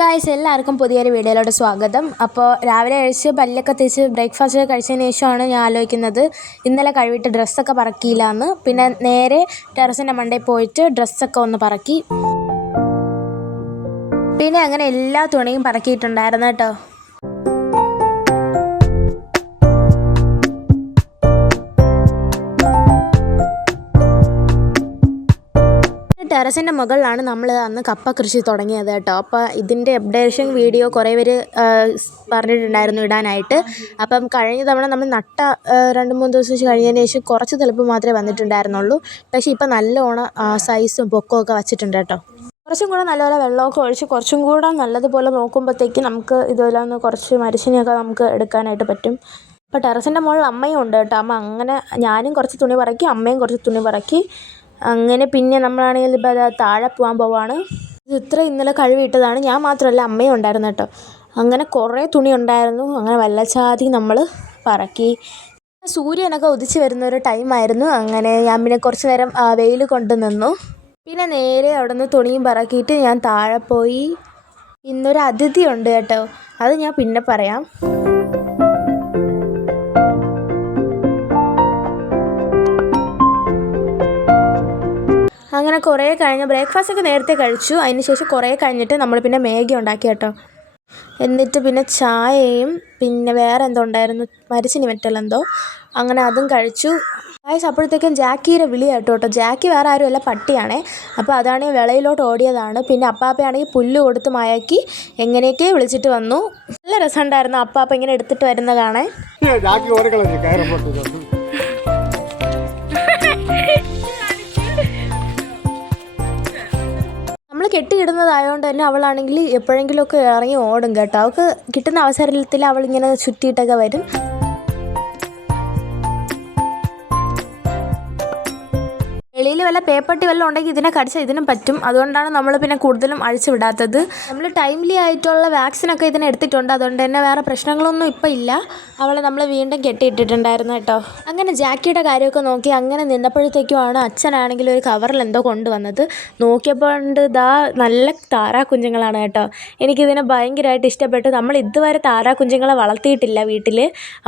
Guys എല്ലാവർക്കും പുതിയൊരു വീഡിയോയിലോട്ട് സ്വാഗതം. അപ്പോൾ രാവിലെ കഴിച്ച് പല്ലൊക്കെ തേച്ച് ബ്രേക്ക്ഫാസ്റ്റ് കഴിച്ചതിന് ശേഷമാണ് ഞാൻ ആലോചിക്കുന്നത് ഇന്നലെ കഴിവിട്ട് ഡ്രസ്സൊക്കെ പറക്കിയില്ല എന്ന് പിന്നെ നേരെ ടെറസിന്റെ മണ്ടയിൽ പോയിട്ട് ഡ്രസ്സൊക്കെ ഒന്ന് പറക്കി. പിന്നെ അങ്ങനെ എല്ലാ തുണിയും പറക്കിയിട്ടുണ്ടായിരുന്നു കേട്ടോ. ടെറസിന്റെ മുകളിലാണ് നമ്മൾ അന്ന് കപ്പ കൃഷി തുടങ്ങിയത് കേട്ടോ. അപ്പോൾ ഇതിന്റെ അപ്ഡേഷൻ വീഡിയോ കുറേ പേര് പറഞ്ഞിട്ടുണ്ടായിരുന്നു ഇടാനായിട്ട്. അപ്പം കഴിഞ്ഞ തവണ നമ്മൾ നട്ട രണ്ട് മൂന്ന് ദിവസം കഴിഞ്ഞതിന് ശേഷം കുറച്ച് തെളിപ്പ് മാത്രമേ വന്നിട്ടുണ്ടായിരുന്നുള്ളൂ. പക്ഷേ ഇപ്പം നല്ലോണം സൈസും പൊക്കവും ഒക്കെ വച്ചിട്ടുണ്ട് കേട്ടോ. കുറച്ചും കൂടെ നല്ലപോലെ വെള്ളമൊക്കെ ഒഴിച്ച് കുറച്ചും കൂടെ നല്ലതുപോലെ നോക്കുമ്പോഴത്തേക്ക് നമുക്ക് ഇതുപോലെ ഒന്ന് കുറച്ച് മരിച്ചിനെയൊക്കെ നമുക്ക് എടുക്കാനായിട്ട് പറ്റും. അപ്പോൾ ടെറസിന്റെ മുകളിൽ അമ്മയും ഉണ്ട് കേട്ടോ. അമ്മ അങ്ങനെ ഞാനും കുറച്ച് തുണി പറക്കി അമ്മയും കുറച്ച് തുണി പറക്കി. അങ്ങനെ പിന്നെ നമ്മളാണെങ്കിൽ ഇപ്പോൾ അതാ താഴെ പോകാൻ പോവാണ്. ഇത് ഇത്ര ഇന്നലെ കഴുകിയിട്ടതാണ്. ഞാൻ മാത്രമല്ല അമ്മയും ഉണ്ടായിരുന്നു കേട്ടോ. അങ്ങനെ കുറേ തുണി ഉണ്ടായിരുന്നു. അങ്ങനെ വല്ലച്ചാതി നമ്മൾ പറക്കി. സൂര്യനൊക്കെ ഉദിച്ച് വരുന്ന ഒരു ടൈമായിരുന്നു അങ്ങനെ ഞാൻ പിന്നെ കുറച്ച് നേരം വെയിൽ കൊണ്ട് നിന്നു. പിന്നെ നേരെ അവിടെ നിന്ന് തുണിയും പറക്കിയിട്ട് ഞാൻ താഴെ പോയി. ഇന്നൊരു അതിഥി ഉണ്ട് കേട്ടോ. അത് ഞാൻ പിന്നെ പറയാം. അങ്ങനെ കുറേ കഴിഞ്ഞ് ബ്രേക്ക്ഫാസ്റ്റ് ഒക്കെ നേരത്തെ കഴിച്ചു. അതിന് ശേഷം കുറേ കഴിഞ്ഞിട്ട് നമ്മൾ പിന്നെ മേഗി ഉണ്ടാക്കി കേട്ടോ. എന്നിട്ട് പിന്നെ ചായയും പിന്നെ വേറെ എന്തോ ഉണ്ടായിരുന്നു. മരിച്ചിനി മറ്റല്ലെന്തോ അങ്ങനെ അതും കഴിച്ചു. ഗായ്സ് അപ്പോഴത്തേക്കും ജാക്കിയുടെ വിളി കേട്ടോ കേട്ടോ. ജാക്കി വേറെ ആരുമല്ല പട്ടിയാണേ. അപ്പോൾ അതാണ് വിളയിലോട്ട് ഓടിയതാണ്. പിന്നെ അപ്പാപ്പയാണെങ്കിൽ പുല്ല് കൊടുത്ത് മയക്കി എങ്ങനെയൊക്കെ വിളിച്ചിട്ട് വന്നു. നല്ല രസമുണ്ടായിരുന്നു അപ്പാപ്പ ഇങ്ങനെ എടുത്തിട്ട് വരുന്ന കാണാൻ. കെട്ടിയിടുന്നതായതുകൊണ്ട് തന്നെ അവളാണെങ്കിൽ എപ്പോഴെങ്കിലുമൊക്കെ ഇറങ്ങി ഓടും കേട്ടോ. അവൾക്ക് കിട്ടുന്ന അവസരത്തിൽ അവളിങ്ങനെ ചുറ്റിയിട്ടൊക്കെ വരും. വെളിയിൽ വല്ല പേപ്പട്ടി വല്ലതും ഉണ്ടെങ്കിൽ ഇതിനെ കടിച്ചാൽ ഇതിനും പറ്റും. അതുകൊണ്ടാണ് നമ്മൾ പിന്നെ കൂടുതലും അഴിച്ചു വിടാത്തത്. നമ്മൾ ടൈംലി ആയിട്ടുള്ള വാക്സിനൊക്കെ ഇതിനെ എടുത്തിട്ടുണ്ട്. അതുകൊണ്ട് തന്നെ വേറെ പ്രശ്നങ്ങളൊന്നും ഇപ്പം ഇല്ല. അവളെ നമ്മൾ വീണ്ടും കെട്ടിയിട്ടിട്ടുണ്ടായിരുന്നു കേട്ടോ. അങ്ങനെ ജാക്കിയുടെ കാര്യമൊക്കെ നോക്കി അങ്ങനെ നിന്നപ്പോഴത്തേക്കുമാണ് അച്ഛനാണെങ്കിൽ ഒരു കവറിൽ എന്തോ കൊണ്ടുവന്നത്. നോക്കിയപ്പോൾ ദാ നല്ല താറാ കുഞ്ഞുങ്ങളാണ് കേട്ടോ. എനിക്കിതിനെ ഭയങ്കരമായിട്ട് ഇഷ്ടപ്പെട്ടു. നമ്മൾ ഇതുവരെ താറാ കുഞ്ഞുങ്ങളെ വളർത്തിയിട്ടില്ല വീട്ടിൽ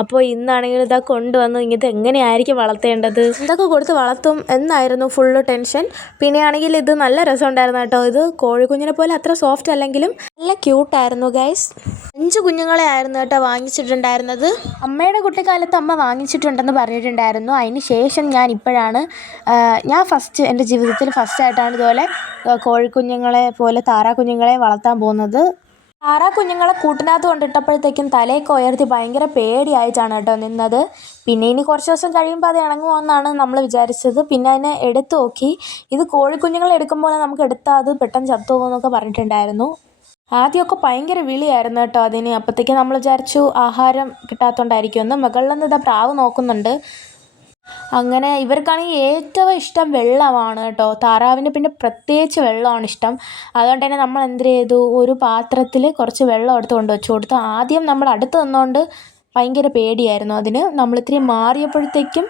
അപ്പോൾ ഇന്നാണെങ്കിൽ ഇതാ കൊണ്ടുവന്ന് ഇങ്ങനത്തെ എങ്ങനെയായിരിക്കും വളർത്തേണ്ടത്? എന്തൊക്കെ കൊടുത്ത് വളർത്തും എന്നായിരുന്നു ഫുള്ള് ടെൻഷൻ പിന്നെയാണെങ്കിൽ ഇത് നല്ല രസമുണ്ടായിരുന്നു കേട്ടോ. ഇത് കോഴിക്കുഞ്ഞിനെ പോലെ അത്ര സോഫ്റ്റ് അല്ലെങ്കിലും നല്ല ക്യൂട്ടായിരുന്നു ഗൈസ് അഞ്ച് കുഞ്ഞുങ്ങളെ ആയിരുന്നു കേട്ടോ വാങ്ങിച്ചിട്ടുണ്ടായിരുന്നത്. അമ്മയുടെ കുട്ടിക്കാലത്ത് അമ്മ വാങ്ങിച്ചിട്ടുണ്ടെന്ന് പറഞ്ഞിട്ടുണ്ടായിരുന്നു. അതിന് ശേഷം ഞാൻ ഇപ്പോഴാണ് ഞാൻ ഫസ്റ്റ് എന്റെ ജീവിതത്തിൽ ഫസ്റ്റായിട്ടാണ് ഇതുപോലെ കോഴിക്കുഞ്ഞുങ്ങളെ പോലെ താറാ കുഞ്ഞുങ്ങളെ വളർത്താൻ പോകുന്നത്. താറാ കുഞ്ഞുങ്ങളെ കൂട്ടിനകത്ത് കൊണ്ടിട്ടപ്പോഴത്തേക്കും തലയൊക്കെ ഉയർത്തി ഭയങ്കര പേടിയായിട്ടാണ് കേട്ടോ നിന്നത്. പിന്നെ ഇനി കുറച്ച് ദിവസം കഴിയുമ്പോൾ അത് ഇണങ്ങുമെന്നാണ് നമ്മൾ വിചാരിച്ചത്. പിന്നെ അതിനെ എടുത്തു നോക്കി. ഇത് കോഴിക്കുഞ്ഞുങ്ങളെ എടുക്കുമ്പോൾ നമുക്ക് എടുത്താൽ അത് പെട്ടെന്ന് ചത്തുപോകുമെന്നൊക്കെ പറഞ്ഞിട്ടുണ്ടായിരുന്നു. ആദ്യമൊക്കെ ഭയങ്കര വിളിയായിരുന്നു കേട്ടോ അതിന്. അപ്പോഴത്തേക്കും നമ്മൾ വിചാരിച്ചു ആഹാരം കിട്ടാത്തതുകൊണ്ടായിരിക്കുമെന്ന് മുകളിൽ നിന്ന് ഇതാ പ്രാവ് നോക്കുന്നുണ്ട്. അങ്ങനെ ഇവർക്കാണെങ്കിൽ ഏറ്റവും ഇഷ്ടം വെള്ളമാണ് കേട്ടോ. താറാവിന് പിന്നെ പ്രത്യേകിച്ച് വെള്ളമാണ് ഇഷ്ടം. അതുകൊണ്ട് തന്നെ നമ്മൾ എന്ത് ചെയ്തു ഒരു പാത്രത്തിൽ കുറച്ച് വെള്ളം എടുത്ത് കൊണ്ട് വെച്ച് കൊടുത്തു. ആദ്യം നമ്മൾ അടുത്ത് നിന്നുകൊണ്ട് ഭയങ്കര പേടിയായിരുന്നു അതിന്. നമ്മൾ ഇത്തിരി മാറിയപ്പോഴത്തേക്കും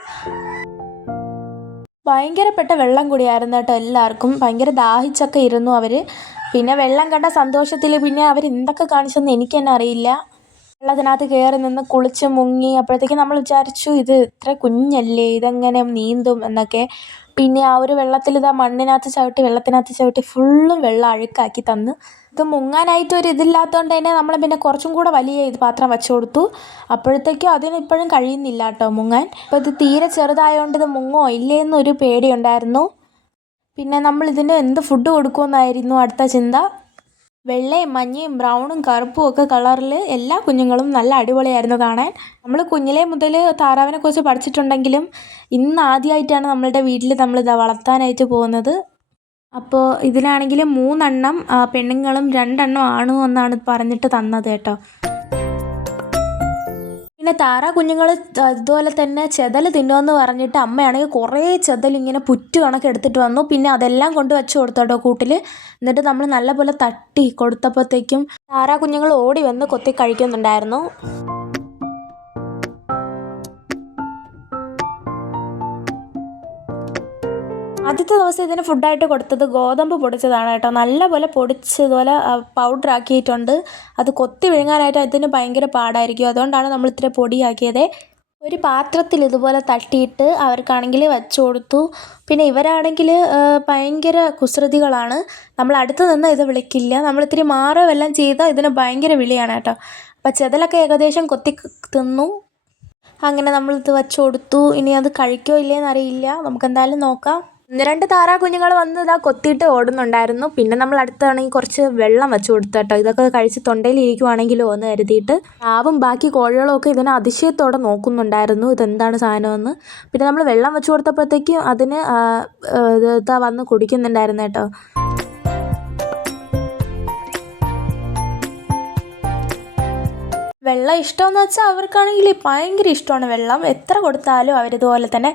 ഭയങ്കരപ്പെട്ട വെള്ളം കൂടിയായിരുന്നു കേട്ടോ എല്ലാവർക്കും. ഭയങ്കര ദാഹിച്ചൊക്കെ ഇരുന്നു അവർ പിന്നെ വെള്ളം കണ്ട സന്തോഷത്തിൽ പിന്നെ അവർ എന്തൊക്കെ കാണിച്ചെന്ന് എനിക്ക് തന്നെ അറിയില്ല. വെള്ളത്തിനകത്ത് കയറി നിന്ന് കുളിച്ച് മുങ്ങി അപ്പോഴത്തേക്കും നമ്മൾ വിചാരിച്ചു ഇത് ഇത്ര കുഞ്ഞല്ലേ ഇതെങ്ങനെ നീന്തും? എന്നൊക്കെ. പിന്നെ ആ ഒരു വെള്ളത്തിൽ ഇതാ മണ്ണിനകത്ത് ചവിട്ടി വെള്ളത്തിനകത്ത് ചവിട്ടി ഫുള്ളും വെള്ളം അഴുക്കാക്കി തന്ന്. ഇത് മുങ്ങാനായിട്ട് ഒരു ഇതില്ലാത്തതുകൊണ്ട് തന്നെ നമ്മൾ പിന്നെ കുറച്ചും കൂടെ വലിയ ഇത് പാത്രം വെച്ചു കൊടുത്തു. അപ്പോഴത്തേക്കും അതിന് ഇപ്പോഴും കഴിയുന്നില്ല കേട്ടോ മുങ്ങാൻ. അപ്പോൾ ഇത് തീരെ ചെറുതായതുകൊണ്ട് ഇത് മുങ്ങോ ഇല്ലേ എന്നൊരു പേടിയുണ്ടായിരുന്നു. പിന്നെ നമ്മൾ ഇതിന് എന്ത് ഫുഡ് കൊടുക്കുമെന്നായിരുന്നു അടുത്ത ചിന്ത. വെള്ളയും മഞ്ഞയും ബ്രൗണും കറുപ്പും ഒക്കെ കളറിൽ എല്ലാ കുഞ്ഞുങ്ങളും നല്ല അടിപൊളിയായിരുന്നു കാണാൻ. നമ്മൾ കുഞ്ഞിലേ മുതൽ താറാവിനെ കുറിച്ച് പഠിച്ചിട്ടുണ്ടെങ്കിലും ഇന്ന് ആദ്യമായിട്ടാണ് നമ്മളുടെ വീട്ടിൽ നമ്മൾ ഇതാ വളർത്താനായിട്ട് പോകുന്നത്. അപ്പോൾ ഇതിനാണെങ്കിൽ മൂന്നെണ്ണം പെണ്ണുങ്ങളും രണ്ടെണ്ണം ആണു എന്നാണ് പറഞ്ഞിട്ട് തന്നത് കേട്ടോ. പിന്നെ താറാ കുഞ്ഞുങ്ങൾ അതുപോലെ തന്നെ ചെതൽ തിന്നുമെന്ന് പറഞ്ഞിട്ട് അമ്മയാണെങ്കിൽ കുറേ ചെതൽ ഇങ്ങനെ പുറ്റ് കണക്ക് എടുത്തിട്ട് വന്നു. പിന്നെ അതെല്ലാം കൊണ്ട് വെച്ച് കൊടുത്തു കേട്ടോ കൂട്ടിൽ എന്നിട്ട് നമ്മൾ നല്ലപോലെ തട്ടി കൊടുത്തപ്പോഴത്തേക്കും താറാ കുഞ്ഞുങ്ങൾ ഓടി വന്ന് കൊത്തി കഴിക്കുന്നുണ്ടായിരുന്നു. ആദ്യത്തെ ദിവസം ഇതിന് ഫുഡായിട്ട് കൊടുത്തത് ഗോതമ്പ് പൊടിച്ചതാണ് കേട്ടോ. നല്ലപോലെ പൊടിച്ച് ഇതുപോലെ പൗഡർ ആക്കിയിട്ടുണ്ട് അത് കൊത്തി വിഴുങ്ങാനായിട്ട് അതിന് ഭയങ്കര പാടായിരിക്കും. അതുകൊണ്ടാണ് നമ്മൾ ഇത്ര പൊടിയാക്കിയത്. ഒരു പാത്രത്തിൽ ഇതുപോലെ തട്ടിയിട്ട് അവർക്കാണെങ്കിൽ വെച്ചു കൊടുത്തു. പിന്നെ ഇവരാണെങ്കിൽ ഭയങ്കര കുസൃതികളാണ്. നമ്മൾ അടുത്ത് നിന്ന് ഇത് വിളിക്കില്ല. നമ്മൾ ഇത്തിരി മാറവെല്ലാം ചെയ്താൽ ഇതിന് ഭയങ്കര വിളിയാണ് കേട്ടോ. അപ്പം ചെതലൊക്കെ ഏകദേശം കൊത്തി തിന്നു. അങ്ങനെ നമ്മളിത് വെച്ചു കൊടുത്തു. ഇനി അത് കഴിക്കോ ഇല്ലേന്ന് അറിയില്ല. നമുക്ക് നോക്കാം. ഒന്ന് രണ്ട് താറാ കുഞ്ഞുങ്ങൾ വന്ന് ഇതാ കൊത്തിയിട്ട് ഓടുന്നുണ്ടായിരുന്നു. പിന്നെ നമ്മൾ അടുത്താണെങ്കിൽ കുറച്ച് വെള്ളം വെച്ച് കേട്ടോ. ഇതൊക്കെ കഴിച്ച് തൊണ്ടയിൽ ഇരിക്കുവാണെങ്കിലോ എന്ന് കരുതിയിട്ട് ആവും ബാക്കി കോഴികളും ഒക്കെ ഇതിനെ അതിശയത്തോടെ നോക്കുന്നുണ്ടായിരുന്നു. ഇതെന്താണ് സാധനമെന്ന്. പിന്നെ നമ്മൾ വെള്ളം വെച്ച് കൊടുത്തപ്പോഴത്തേക്കും അതിന് ഇതാ വന്ന് കുടിക്കുന്നുണ്ടായിരുന്നു കേട്ടോ. വെള്ളം ഇഷ്ടമെന്ന് വെച്ചാൽ അവർക്കാണെങ്കിൽ ഭയങ്കര ഇഷ്ടമാണ് വെള്ളം. എത്ര കൊടുത്താലും അവരിതുപോലെ തന്നെ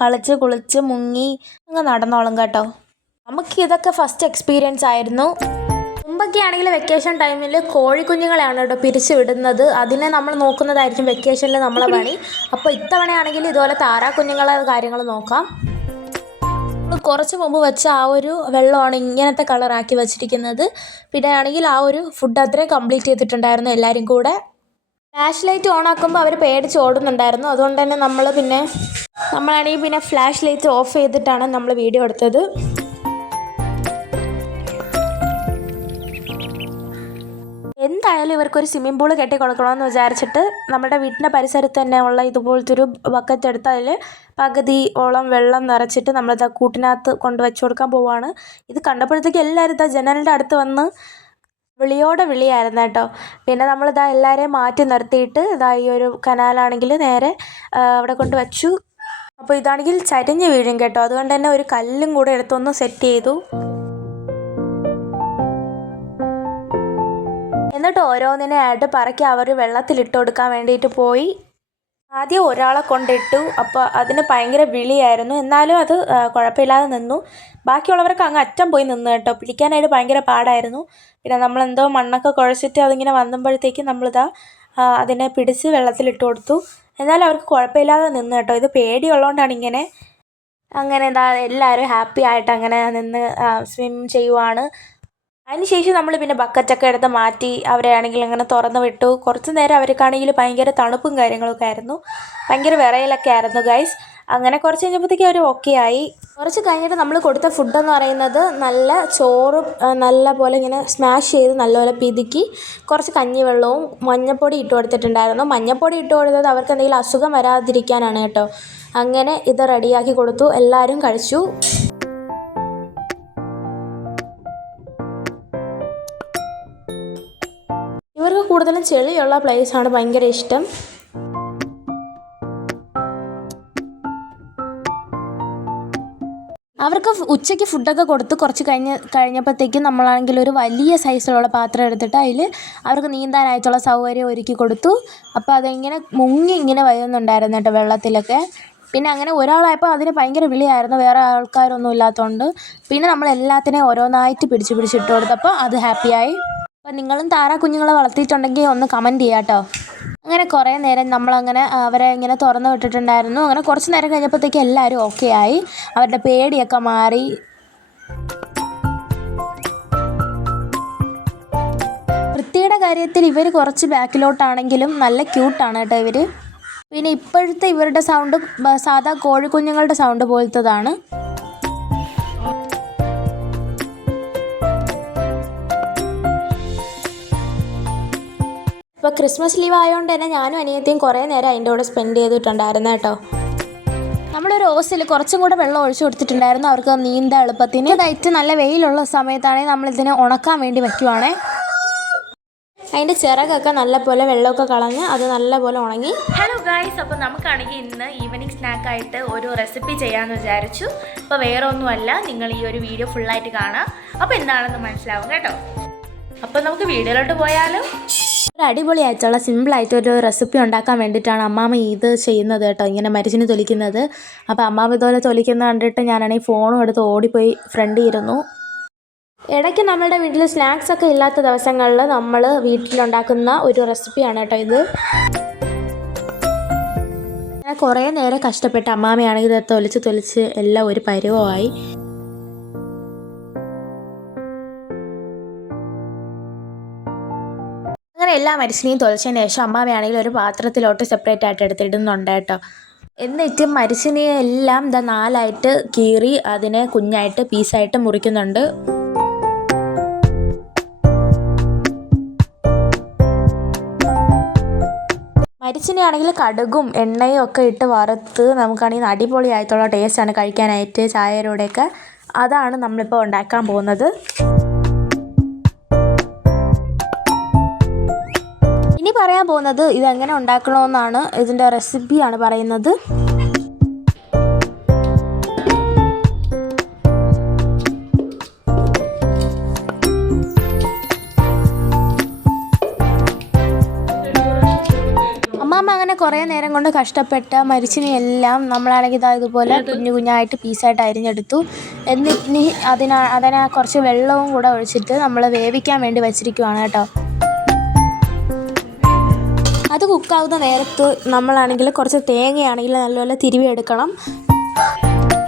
കളിച്ച് കുളിച്ച് മുങ്ങി അങ്ങ് നടന്നോളും കേട്ടോ. നമുക്ക് ഇതൊക്കെ ഫസ്റ്റ് എക്സ്പീരിയൻസ് ആയിരുന്നു. മുമ്പൊക്കെ ആണെങ്കിൽ വെക്കേഷൻ ടൈമിൽ കോഴിക്കുഞ്ഞുങ്ങളെയാണ് കേട്ടോ പിരിച്ചു വിടുന്നത്. അതിനെ നമ്മൾ നോക്കുന്നതായിരിക്കും വെക്കേഷനിൽ നമ്മളെ പണി. അപ്പോൾ ഇത്തവണയാണെങ്കിൽ ഇതുപോലെ താറാ കുഞ്ഞുങ്ങളെ കാര്യങ്ങൾ നോക്കാം. കുറച്ച് മുമ്പ് വെച്ച ആ ഒരു വെള്ളമാണ് ഇങ്ങനത്തെ കളറാക്കി വെച്ചിരിക്കുന്നത്. പിന്നെ ആണെങ്കിൽ ആ ഒരു ഫുഡ് അത്രയും കംപ്ലീറ്റ് ചെയ്തിട്ടുണ്ടായിരുന്നു എല്ലാവരും കൂടെ. ഫ്ലാഷ് ലൈറ്റ് ഓൺ ആക്കുമ്പോൾ അവർ പേടിച്ച് ഓടുന്നുണ്ടായിരുന്നു. അതുകൊണ്ട് തന്നെ നമ്മൾ പിന്നെ നമ്മളാണെങ്കിൽ പിന്നെ ഫ്ലാഷ് ലൈറ്റ് ഓഫ് ചെയ്തിട്ടാണ് നമ്മൾ വീഡിയോ എടുത്തത്. എന്തായാലും ഇവർക്കൊരു സ്വിമ്മിംഗ് പൂൾ കെട്ടി കൊടുക്കണമെന്ന് വിചാരിച്ചിട്ട് നമ്മുടെ വീട്ടിന്റെ പരിസരത്ത് തന്നെ ഉള്ള ഇതുപോലത്തെ ഒരു ബക്കറ്റ് എടുത്ത് അതിൽ പകുതി ഓളം വെള്ളം നിറച്ചിട്ട് നമ്മളിത് കൂട്ടിനകത്ത് കൊണ്ട് വെച്ച് കൊടുക്കാൻ പോവുകയാണ് ഇത് കണ്ടപ്പോഴത്തേക്ക് എല്ലാവരും ഇതാ ജനലിന്റെ അടുത്ത് വന്ന് വിളിയോടെ വിളിയായിരുന്നു കേട്ടോ. പിന്നെ നമ്മളിതാ എല്ലാവരെയും മാറ്റി നിർത്തിയിട്ട് ഇതാ ഈ ഒരു കനാലാണെങ്കിൽ നേരെ അവിടെ കൊണ്ട് വച്ചു. അപ്പോൾ ഇതാണെങ്കിൽ ചരിഞ്ഞ് വീഴും കേട്ടോ. അതുകൊണ്ട് തന്നെ ഒരു കല്ലും കൂടെ എടുത്തൊന്ന് സെറ്റ് ചെയ്തു. എന്നിട്ട് ഓരോന്നിനെ ആയിട്ട് പറക്കി അവർ വെള്ളത്തിലിട്ട് കൊടുക്കാൻ വേണ്ടിയിട്ട് പോയി. ആദ്യം ഒരാളെ കൊണ്ടിട്ടു അപ്പോൾ അതിന് ഭയങ്കര വിളിയായിരുന്നു. എന്നാലും അത് കുഴപ്പമില്ലാതെ നിന്നു. ബാക്കിയുള്ളവർക്ക് അങ്ങ് അറ്റം പോയി നിന്ന് കേട്ടോ. പിടിക്കാനായിട്ട് ഭയങ്കര പാടായിരുന്നു. പിന്നെ നമ്മളെന്തോ മണ്ണൊക്കെ കുഴച്ചിട്ട് അതിങ്ങനെ വന്നപ്പോഴത്തേക്കും നമ്മളിതാ അതിനെ പിടിച്ച് വെള്ളത്തിലിട്ട് കൊടുത്തു. എന്നാലും അവർക്ക് കുഴപ്പമില്ലാതെ നിന്ന് കേട്ടോ. ഇത് പേടിയുള്ളതുകൊണ്ടാണ് ഇങ്ങനെ അങ്ങനെ എന്താ എല്ലാവരും ഹാപ്പി ആയിട്ട് അങ്ങനെ നിന്ന് സ്വിം ചെയ്യുവാണ്. അതിനുശേഷം നമ്മൾ പിന്നെ ബക്കറ്റൊക്കെ എടുത്ത് മാറ്റി അവരെ ആണെങ്കിൽ അങ്ങനെ തുറന്ന് വിട്ടു. കുറച്ച് നേരം അവർക്കാണെങ്കിൽ ഭയങ്കര തണുപ്പും കാര്യങ്ങളൊക്കെ ആയിരുന്നു. ഭയങ്കര വിറയലൊക്കെ ആയിരുന്നു ഗൈസ് അങ്ങനെ കുറച്ച് കഴിഞ്ഞപ്പോഴത്തേക്കും അവർ ഓക്കെ ആയി. കുറച്ച് കഴിഞ്ഞിട്ട് നമ്മൾ കൊടുത്ത ഫുഡെന്ന് പറയുന്നത് നല്ല ചോറും നല്ല പോലെ ഇങ്ങനെ സ്മാഷ് ചെയ്ത് നല്ലപോലെ പിതുക്കി കുറച്ച് കഞ്ഞിവെള്ളവും മഞ്ഞപ്പൊടി ഇട്ട് കൊടുത്തിട്ടുണ്ടായിരുന്നു. മഞ്ഞപ്പൊടി ഇട്ട് കൊടുത്തത് അവർക്ക് എന്തെങ്കിലും അസുഖം വരാതിരിക്കാനാണ് കേട്ടോ. അങ്ങനെ ഇത് റെഡിയാക്കി കൊടുത്തു. എല്ലാവരും കഴിച്ചു. കൂടുതലും ചെളിയുള്ള ആണ് ഭയങ്കര ഇഷ്ടം. അവർക്ക് ഉച്ചയ്ക്ക് ഫുഡൊക്കെ കൊടുത്ത് കുറച്ച് കഴിഞ്ഞ് കഴിഞ്ഞപ്പോഴത്തേക്കും നമ്മളാണെങ്കിൽ ഒരു വലിയ സൈസിലുള്ള പാത്രം എടുത്തിട്ട് അതിൽ അവർക്ക് നീന്താനായിട്ടുള്ള സൗകര്യം ഒരുക്കി കൊടുത്തു. അപ്പോൾ അതിങ്ങനെ മുങ്ങി ഇങ്ങനെ വരുന്നുണ്ടായിരുന്നു കേട്ടോ വെള്ളത്തിലൊക്കെ. പിന്നെ അങ്ങനെ ഒരാളായപ്പോൾ അതിന് ഭയങ്കര വിളിയായിരുന്നു. വേറെ ആൾക്കാരൊന്നും ഇല്ലാത്തതുകൊണ്ട്. പിന്നെ നമ്മൾ എല്ലാത്തിനെയും ഓരോന്നായിട്ട് പിടിച്ച് പിടിച്ചിട്ട് കൊടുത്തപ്പോൾ അത് ഹാപ്പിയായി അപ്പോൾ നിങ്ങളും താറാ കുഞ്ഞുങ്ങളെ വളർത്തിയിട്ടുണ്ടെങ്കിൽ ഒന്ന് കമന്റ് ചെയ്യാം കേട്ടോ അങ്ങനെ കുറേ നേരം നമ്മളങ്ങനെ അവരെ ഇങ്ങനെ തുറന്ന് വിട്ടിട്ടുണ്ടായിരുന്നു. അങ്ങനെ കുറച്ച് നേരം കഴിഞ്ഞപ്പോഴത്തേക്ക് എല്ലാവരും ഓക്കെ ആയി. അവരുടെ പേടിയൊക്കെ മാറി. വൃത്തിയുടെ കാര്യത്തിൽ ഇവർ കുറച്ച് ബാക്കിലോട്ടാണെങ്കിലും നല്ല ക്യൂട്ടാണ് കേട്ടോ ഇവർ പിന്നെ ഇപ്പോഴത്തെ ഇവരുടെ സൗണ്ട് സാധാ കോഴിക്കുഞ്ഞുങ്ങളുടെ സൗണ്ട് പോലത്തതാണ്. ഇപ്പോൾ ക്രിസ്മസ് ലീവ് ആയതുകൊണ്ട് തന്നെ ഞാനും അനിയത്തിയും കുറേ നേരം അതിന്റെ കൂടെ സ്പെൻഡ് ചെയ്തിട്ടുണ്ടായിരുന്നു കേട്ടോ. നമ്മളൊരു ഓസിൽ കുറച്ചും കൂടെ വെള്ളം ഒഴിച്ചു കൊടുത്തിട്ടുണ്ടായിരുന്നു. അവർക്ക് നീന്താൻ എളുപ്പത്തിന്. ഇതായിട്ട് നല്ല വെയിലുള്ള സമയത്താണെങ്കിൽ നമ്മളിതിനെ ഉണക്കാൻ വേണ്ടി വയ്ക്കുവാണേ. അതിന്റെ ചിറകൊക്കെ നല്ലപോലെ വെള്ളമൊക്കെ കളഞ്ഞ് അത് നല്ലപോലെ ഉണങ്ങി. ഹലോ ഗായ്സ് അപ്പോൾ നമുക്കാണെങ്കിൽ ഇന്ന് ഈവനിങ് സ്നാക്കായിട്ട് ഒരു റെസിപ്പി ചെയ്യാമെന്ന് വിചാരിച്ചു. അപ്പോൾ വേറെ ഒന്നുമല്ല നിങ്ങൾ ഈ ഒരു വീഡിയോ ഫുള്ളായിട്ട് കാണാം. അപ്പോൾ എന്താണെന്ന് മനസ്സിലാവും കേട്ടോ. അപ്പോൾ നമുക്ക് വീഡിയോയിലോട്ട് പോയാലോ. ഒരു അടിപൊളിയായിട്ടുള്ള സിമ്പിളായിട്ട് ഒരു റെസിപ്പി ഉണ്ടാക്കാൻ വേണ്ടിയിട്ടാണ് അമ്മാമ്മ ഇത് ചെയ്യുന്നത് കേട്ടോ ഇങ്ങനെ മരിച്ചിന് തൊലിക്കുന്നത്. അപ്പോൾ അമ്മാമ്മ ഇതുപോലെ തൊലിക്കുന്നത് കണ്ടിട്ട് ഞാനാണെങ്കിൽ ഫോണും എടുത്ത് ഓടിപ്പോയി ഫ്രണ്ട് ഇരുന്നു. ഇടയ്ക്ക് നമ്മളുടെ വീട്ടിൽ സ്നാക്സ് ഒക്കെ ഇല്ലാത്ത ദിവസങ്ങളിൽ നമ്മൾ വീട്ടിലുണ്ടാക്കുന്ന ഒരു റെസിപ്പിയാണ് കേട്ടോ ഇത്. ഞാൻ കുറേ നേരം കഷ്ടപ്പെട്ട് അമ്മാമ്മയാണെങ്കിൽ ഇത് തൊലിച്ച് തൊലിച്ച് എല്ലാം ഒരു പരുവമായി അങ്ങനെ എല്ലാ മരിച്ചിനെയും തുളച്ചതിന് ശേഷം അമ്മാമയാണെങ്കിൽ ഒരു പാത്രത്തിലോട്ട് സെപ്പറേറ്റ് ആയിട്ട് എടുത്തിടുന്നുണ്ട് കേട്ടോ. എന്നിട്ട് മരിച്ചിനെ എല്ലാം ഇതാ നാലായിട്ട് കീറി അതിനെ കുഞ്ഞായിട്ട് പീസായിട്ട് മുറിക്കുന്നുണ്ട്. മരിച്ചിനെയാണെങ്കിൽ കടുകും എണ്ണയും ഒക്കെ ഇട്ട് വറുത്ത് നമുക്കാണെങ്കിൽ അടിപൊളിയായിട്ടുള്ള ടേസ്റ്റാണ് കഴിക്കാനായിട്ട് ചായയിലൂടെയൊക്കെ അതാണ് നമ്മളിപ്പോൾ ഉണ്ടാക്കാൻ പോകുന്നത്. ഇനി പറയാൻ പോകുന്നത് ഇതെങ്ങനെ ഉണ്ടാക്കണമെന്നാണ് ഇതിന്റെ റെസിപ്പിയാണ് പറയുന്നത്. അങ്ങനെ കുറേ നേരം കൊണ്ട് കഷ്ടപ്പെട്ട മരിച്ചിനെയെല്ലാം നമ്മളാണെങ്കിൽ ഇതാ ഇതുപോലെ കുഞ്ഞു കുഞ്ഞായിട്ട് പീസായിട്ട് അരിഞ്ഞെടുത്തു. എന്നിട്ട് അതിനാ അതിനെ കുറച്ച് വെള്ളവും കൂടെ ഒഴിച്ചിട്ട് നമ്മൾ വേവിക്കാൻ വേണ്ടി വെച്ചിരിക്കുവാണ് കേട്ടോ. അത് കുക്കാവുന്ന നേരത്ത് നമ്മളാണെങ്കിൽ കുറച്ച് തേങ്ങയാണെങ്കിൽ നല്ലപോലെ തിരുവി എടുക്കണം.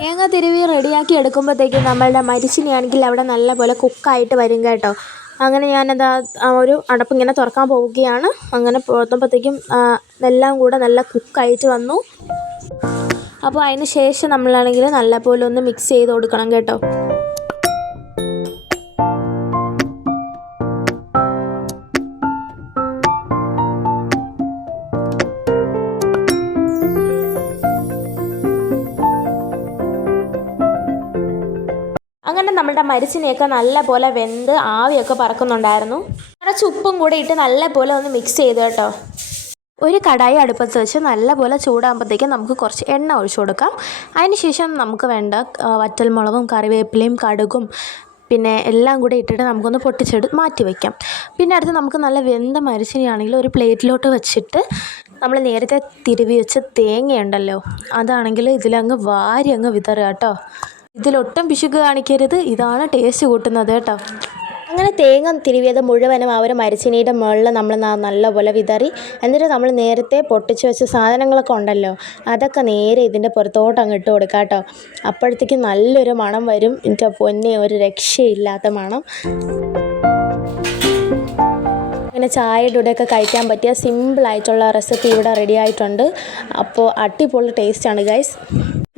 തേങ്ങ തിരുവി റെഡിയാക്കി എടുക്കുമ്പോഴത്തേക്കും നമ്മളുടെ മരിച്ചിനെയാണെങ്കിൽ അവിടെ നല്ലപോലെ കുക്കായിട്ട് വരും കേട്ടോ. അങ്ങനെ ഞാനത് ആ ഒരു അടപ്പിങ്ങനെ തുറക്കാൻ പോവുകയാണ്. അങ്ങനെ തുറന്നപ്പോഴത്തേക്കും എല്ലാം കൂടെ നല്ല കുക്കായിട്ട് വന്നു. അപ്പോൾ അതിന് ശേഷം നമ്മളാണെങ്കിൽ നല്ലപോലെ ഒന്ന് മിക്സ് ചെയ്ത് കൊടുക്കണം കേട്ടോ. അങ്ങനെ നല്ല പോലെ വെന്ത് ആവിയൊക്കെ പറക്കുന്നുണ്ടായിരുന്നു. കുറച്ച് ഉപ്പും കൂടെ ഇട്ട് നല്ലപോലെ ഒന്ന് മിക്സ് ചെയ്ത് കേട്ടോ. ഒരു കടായി അടുപ്പത്ത് വെച്ച് നല്ലപോലെ ചൂടാകുമ്പോഴത്തേക്കും നമുക്ക് കുറച്ച് എണ്ണ ഒഴിച്ചു കൊടുക്കാം. അതിനുശേഷം നമുക്ക് വേണ്ട വറ്റൽമുളകും കറിവേപ്പിലയും കടുകും പിന്നെ എല്ലാം കൂടെ ഇട്ടിട്ട് നമുക്കൊന്ന് പൊട്ടിച്ചെടു മാറ്റി വയ്ക്കാം പിന്നെ അടുത്ത് നമുക്ക് നല്ല വെന്ത മരിച്ചിനെയാണെങ്കിൽ ഒരു പ്ലേറ്റിലോട്ട് വെച്ചിട്ട് നമ്മൾ നേരത്തെ തിരുവി വെച്ച തേങ്ങയുണ്ടല്ലോ അതാണെങ്കിൽ ഇതിലങ്ങ് വാരി അങ്ങ് വിതറുക കേട്ടോ. ഇതിലൊട്ടും പിശുക്ക് കാണിക്കരുത്. ഇതാണ് ടേസ്റ്റ് കൂട്ടുന്നത് കേട്ടോ. അങ്ങനെ തേങ്ങ തിരുവിയത് മുഴുവനും ആ ഒരു മരിച്ചിനിയുടെ മുകളിൽ നമ്മൾ നല്ലപോലെ വിതറി. എന്നിട്ട് നമ്മൾ നേരത്തെ പൊട്ടിച്ച് വെച്ച സാധനങ്ങളൊക്കെ ഉണ്ടല്ലോ അതൊക്കെ നേരെ ഇതിന്റെ പുറത്തോട്ട് അങ്ങ് ഇട്ട് കൊടുക്കുക കേട്ടോ. അപ്പോഴത്തേക്ക് നല്ലൊരു മണം വരും. എന്റെ പൊന്നെ ഒരു രക്ഷയില്ലാത്ത മണം. അങ്ങനെ ചായയുടെ കൂടെയൊക്കെ കഴിക്കാൻ പറ്റിയ സിമ്പിളായിട്ടുള്ള റെസിപ്പി ഇവിടെ റെഡി ആയിട്ടുണ്ട്. അപ്പോൾ അടിപൊളി ടേസ്റ്റാണ് ഗൈസ്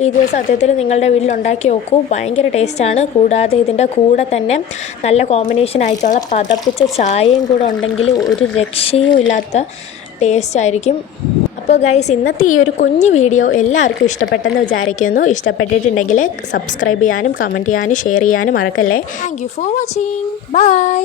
ഇത് സത്യത്തിൽ നിങ്ങളുടെ വീട്ടിൽ ഉണ്ടാക്കി നോക്കൂ. ഭയങ്കര ടേസ്റ്റാണ് കൂടാതെ ഇതിന്റെ കൂടെ തന്നെ നല്ല കോമ്പിനേഷൻ ആയിട്ടുള്ള പതപ്പിച്ച ചായയും കൂടെ ഉണ്ടെങ്കിൽ ഒരു രക്ഷയും ഇല്ലാത്ത ടേസ്റ്റ് ആയിരിക്കും. അപ്പോൾ ഗൈസ് ഇന്നത്തെ ഈ ഒരു കുഞ്ഞു വീഡിയോ എല്ലാവർക്കും ഇഷ്ടപ്പെട്ടെന്ന് വിചാരിക്കുന്നു. ഇഷ്ടപ്പെട്ടിട്ടുണ്ടെങ്കിൽ സബ്സ്ക്രൈബ് ചെയ്യാനും കമന്റ് ചെയ്യാനും ഷെയർ ചെയ്യാനും മറക്കല്ലേ. Thank for watching bye